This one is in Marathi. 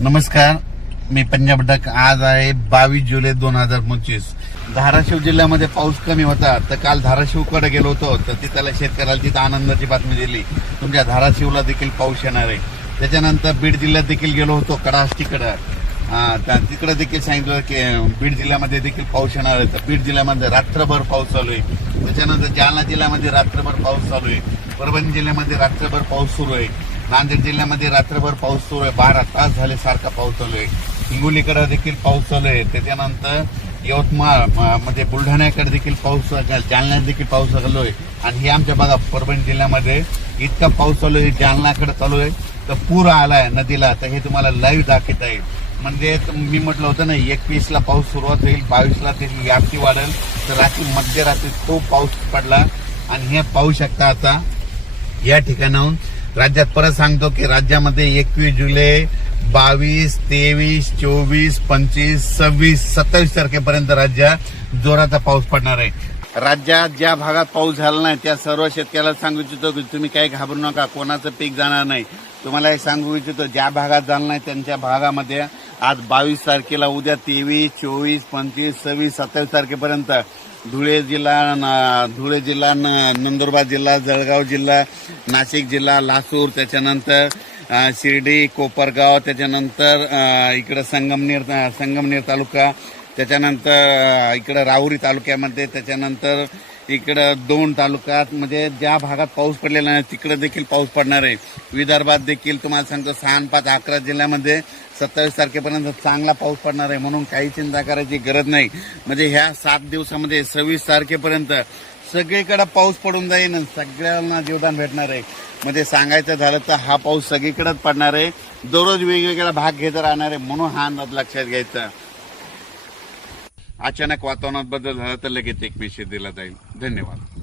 नमस्कार, मी पंजाब डक. आज आहे 22 जुलै 2025. धाराशिव जिल्ह्यामध्ये पाऊस कमी होता, तर काल धाराशिवकडे गेलो होतो, तर तिथल्या शेतकऱ्याला तिथं आनंदाची बातमी दिली, तुमच्या धाराशिवला देखील पाऊस येणार आहे. त्याच्यानंतर बीड जिल्ह्यात देखील गेलो होतो, कडाष्टीकडे, तिकडे देखील सांगितलं की बीड जिल्ह्यामध्ये देखील पाऊस येणार आहे. तर बीड जिल्ह्यामध्ये रात्रभर पाऊस चालू आहे. त्याच्यानंतर जालना जिल्ह्यामध्ये रात्रभर पाऊस चालू आहे. परभणी जिल्ह्यामध्ये रात्रभर पाऊस सुरू आहे. नांदेड जिल्ह्यामध्ये रात्रभर पाऊस सुरू आहे. 12 तास झाले सारखा पाऊस चालू आहे. हिंगोलीकडे देखील पाऊस चालू आहे. त्याच्यानंतर यवतमाळ म्हणजे बुलढाण्याकडे देखील पाऊस, जालन्यात देखील पाऊस चालू आहे. आणि हे आमच्या बघा परभणी जिल्ह्यामध्ये इतका पाऊस चालू आहे, जालनाकडे चालू आहे, तर पूर आलाय नदीला. तर हे तुम्हाला लाईव्ह दाखवत आहे. म्हणजे मी म्हटलं होतं ना, 21ला पाऊस सुरुवात होईल, 22ला त्याची व्याप्ती वाढेल. तर रात्री मध्यरात्री खूप पाऊस पडला. आणि हे पाहू शकता आता या ठिकाणाहून राज्यात. परत सांगतो की राज्यामध्ये 21 जुलै, 22, 23, 24, 25, 26, 27 तारखेपर्यंत राज्यात जोराचा पाऊस पडणार आहे. राज्यात ज्या भागात पाऊस झाला नाही त्या सर्व शेतकऱ्याला सांगू इच्छितो की तुम्ही काही घाबरू नका, कोणाचं पीक जाणार नाही. तुम्हाला हे सांगू इच्छितो, ज्या भागात झालं नाही त्यांच्या भागामध्ये आज 22 तारखेला, उद्या 23, 24, 25, 26, 27 तारखेपर्यंत धुळे जिल्हा, नंदुरबार जिल्हा, जळगाव जिल्हा, नाशिक जिल्हा, लासूर, त्याच्यानंतर शिर्डी, कोपरगाव, त्याच्यानंतर इकडं संगमनेर तालुका, त्याच्यानंतर इकडं राहुरी तालुक्यामध्ये, त्याच्यानंतर इकडं 2 तालुक्यात, म्हणजे ज्या भागात पाऊस पडलेला नाही तिकडे देखील पाऊस पडणार आहे. विदर्भात देखील तुम्हाला सांगतो 6, 5, 11 जिल्ह्यामध्ये 27 तारखेपर्यंत चांगला पाऊस पडणार आहे. म्हणून काही चिंता करायची गरज नाही. म्हणजे ह्या 7 दिवसामध्ये 26 तारखेपर्यंत सगळीकडे पाऊस पडून जाईल आणि सगळ्यांना जीवदान भेटणार आहे. म्हणजे सांगायचं झालं तर हा पाऊस सगळीकडेच पडणार आहे. दररोज वेगवेगळा भाग घेत राहणार आहे. म्हणून हा अंदाज लक्षात घ्यायचा. अचानक वातावरणात बदल झाला तर लगेच एक मेसेज दिला जाईल. धन्यवाद.